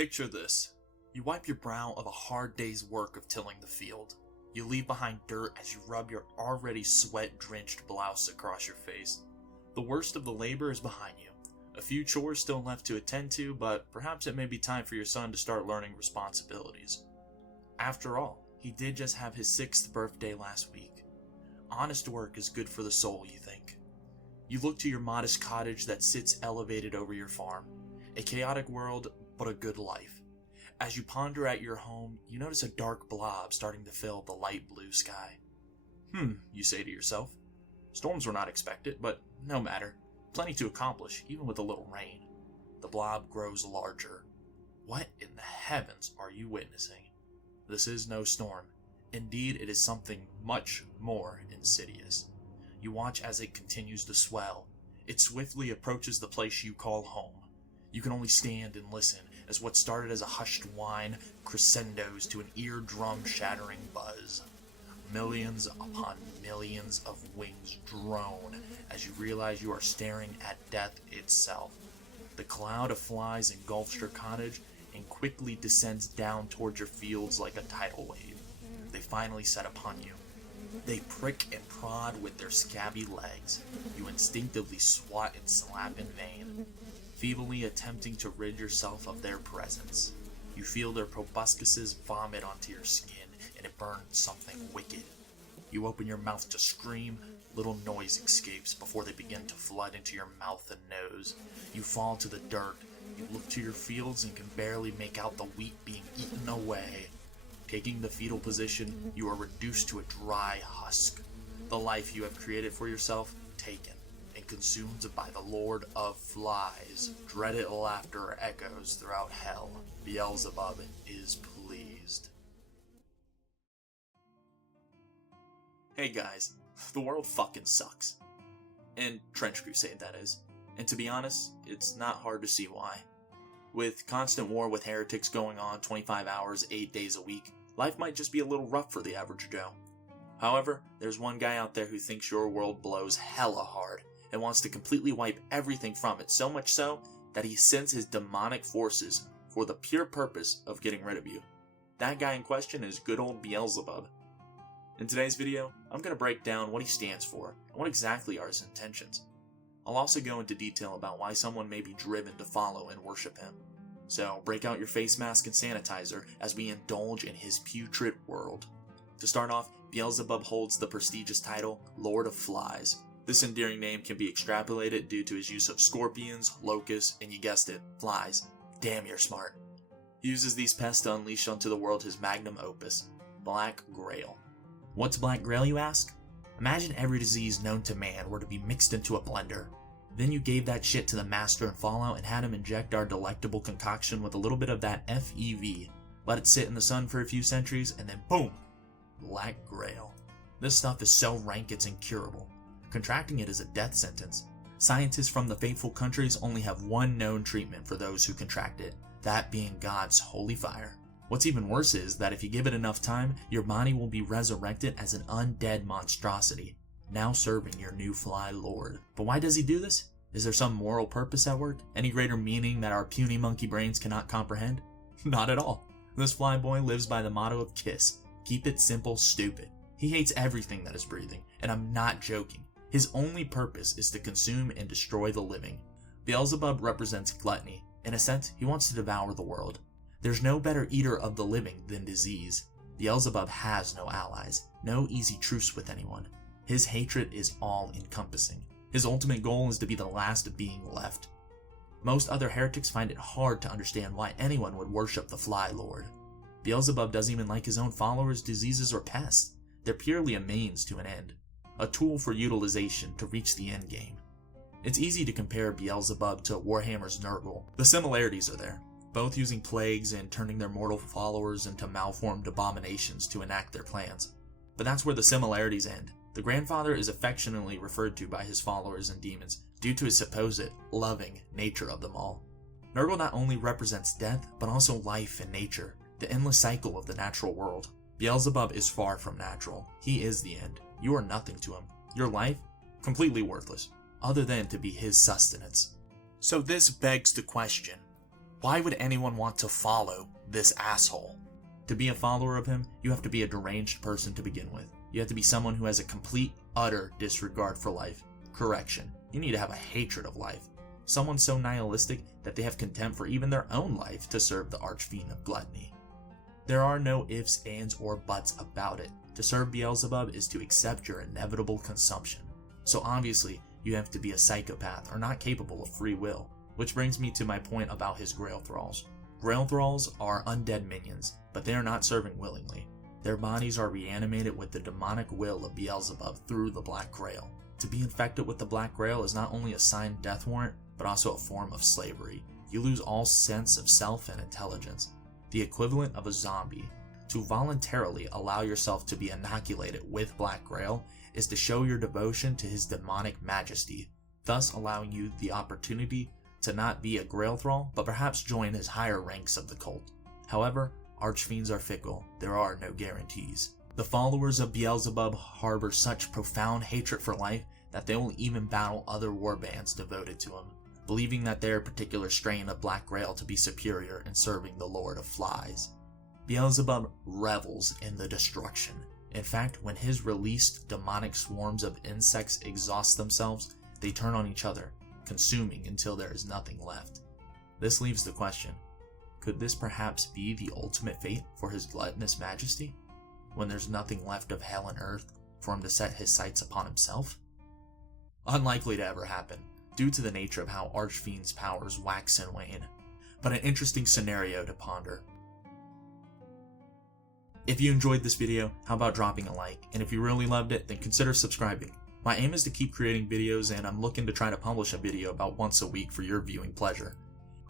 Picture this. You wipe your brow of a hard day's work of tilling the field. You leave behind dirt as you rub your already sweat-drenched blouse across your face. The worst of the labor is behind you. A few chores still left to attend to, but perhaps it may be time for your son to start learning responsibilities. After all, he did just have his 6th birthday last week. Honest work is good for the soul, you think. You look to your modest cottage that sits elevated over your farm. A chaotic world, but a good life. As you ponder at your home, you notice a dark blob starting to fill the light blue sky. You say to yourself. Storms were not expected, but no matter. Plenty to accomplish, even with a little rain. The blob grows larger. What in the heavens are you witnessing? This is no storm. Indeed, it is something much more insidious. You watch as it continues to swell. It swiftly approaches the place you call home. You can only stand and listen as what started as a hushed whine crescendos to an eardrum-shattering buzz. Millions upon millions of wings drone as you realize you are staring at death itself. The cloud of flies engulfs your cottage and quickly descends down towards your fields like a tidal wave. They finally set upon you. They prick and prod with their scabby legs. You instinctively swat and slap in vain, feebly attempting to rid yourself of their presence. You feel their proboscises vomit onto your skin, and it burns something wicked. You open your mouth to scream, little noise escapes before they begin to flood into your mouth and nose. You fall to the dirt. You look to your fields and can barely make out the wheat being eaten away. Taking the fetal position, you are reduced to a dry husk. The life you have created for yourself, taken and consumed by the Lord of Flies. Dreaded laughter echoes throughout hell. Beelzebub is pleased. Hey guys, the world fucking sucks. In Trench Crusade, that is. And to be honest, it's not hard to see why. With constant war with heretics going on 25 hours, 8 days a week, life might just be a little rough for the average Joe. However, there's one guy out there who thinks your world blows hella hard and wants to completely wipe everything from it, so much so that he sends his demonic forces for the pure purpose of getting rid of you. That guy in question is good old Beelzebub. In today's video, I'm going to break down what he stands for and what exactly are his intentions. I'll also go into detail about why someone may be driven to follow and worship him. So break out your face mask and sanitizer as we indulge in his putrid world. To start off, Beelzebub holds the prestigious title Lord of Flies. This endearing name can be extrapolated due to his use of scorpions, locusts, and you guessed it, flies. Damn, you're smart. He uses these pests to unleash onto the world his magnum opus, Black Grail. What's Black Grail, you ask? Imagine every disease known to man were to be mixed into a blender. Then you gave that shit to the master in Fallout and had him inject our delectable concoction with a little bit of that FEV. Let it sit in the sun for a few centuries, and then boom! Black Grail. This stuff is so rank it's incurable. Contracting it is a death sentence. Scientists from the faithful countries only have one known treatment for those who contract it, that being God's holy fire. What's even worse is that if you give it enough time, your body will be resurrected as an undead monstrosity, now serving your new fly lord. But why does he do this? Is there some moral purpose at work? Any greater meaning that our puny monkey brains cannot comprehend? Not at all. This fly boy lives by the motto of KISS. Keep it simple, stupid. He hates everything that is breathing, and I'm not joking. His only purpose is to consume and destroy the living. Beelzebub represents gluttony. In a sense, he wants to devour the world. There's no better eater of the living than disease. Beelzebub has no allies, no easy truce with anyone. His hatred is all-encompassing. His ultimate goal is to be the last being left. Most other heretics find it hard to understand why anyone would worship the Fly Lord. Beelzebub doesn't even like his own followers' diseases or pests. They're purely a means to an end, a tool for utilization to reach the end game. It's easy to compare Beelzebub to Warhammer's Nurgle. The similarities are there, both using plagues and turning their mortal followers into malformed abominations to enact their plans. But that's where the similarities end. The Grandfather is affectionately referred to by his followers and demons due to his supposed loving nature of them all. Nurgle not only represents death, but also life and nature, the endless cycle of the natural world. Beelzebub is far from natural. He is the end. You are nothing to him. Your life, completely worthless, other than to be his sustenance. So this begs the question, Why would anyone want to follow this asshole? To be a follower of him, you have to be a deranged person to begin with. You have to be someone who has a complete, utter disregard for life. Correction, you need to have a hatred of life. Someone so nihilistic that they have contempt for even their own life to serve the archfiend of gluttony. There are no ifs, ands, or buts about it. To serve Beelzebub is to accept your inevitable consumption. So obviously, you have to be a psychopath or not capable of free will. Which brings me to my point about his Grail Thralls. Grail Thralls are undead minions, but they are not serving willingly. Their bodies are reanimated with the demonic will of Beelzebub through the Black Grail. To be infected with the Black Grail is not only a signed death warrant, but also a form of slavery. You lose all sense of self and intelligence, the equivalent of a zombie. To voluntarily allow yourself to be inoculated with Black Grail is to show your devotion to his demonic majesty, thus allowing you the opportunity to not be a Grail Thrall, but perhaps join his higher ranks of the cult. However, archfiends are fickle, there are no guarantees. The followers of Beelzebub harbor such profound hatred for life that they will even battle other warbands devoted to him, believing that their particular strain of Black Grail to be superior in serving the Lord of Flies. Beelzebub revels in the destruction. In fact, when his released demonic swarms of insects exhaust themselves, they turn on each other, consuming until there is nothing left. This leaves the question, could this perhaps be the ultimate fate for his gluttonous majesty, when there's nothing left of hell and earth for him to set his sights upon himself? Unlikely to ever happen, due to the nature of how Archfiend's powers wax and wane, but an interesting scenario to ponder. If you enjoyed this video, how about dropping a like, and if you really loved it, then consider subscribing. My aim is to keep creating videos, and I'm looking to try to publish a video about once a week for your viewing pleasure.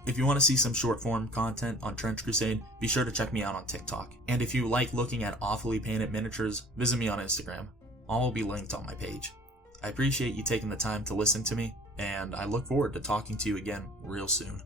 If you want to see some short form content on Trench Crusade, be sure to check me out on TikTok. And if you like looking at awfully painted miniatures, visit me on Instagram. All will be linked on my page. I appreciate you taking the time to listen to me, and I look forward to talking to you again real soon.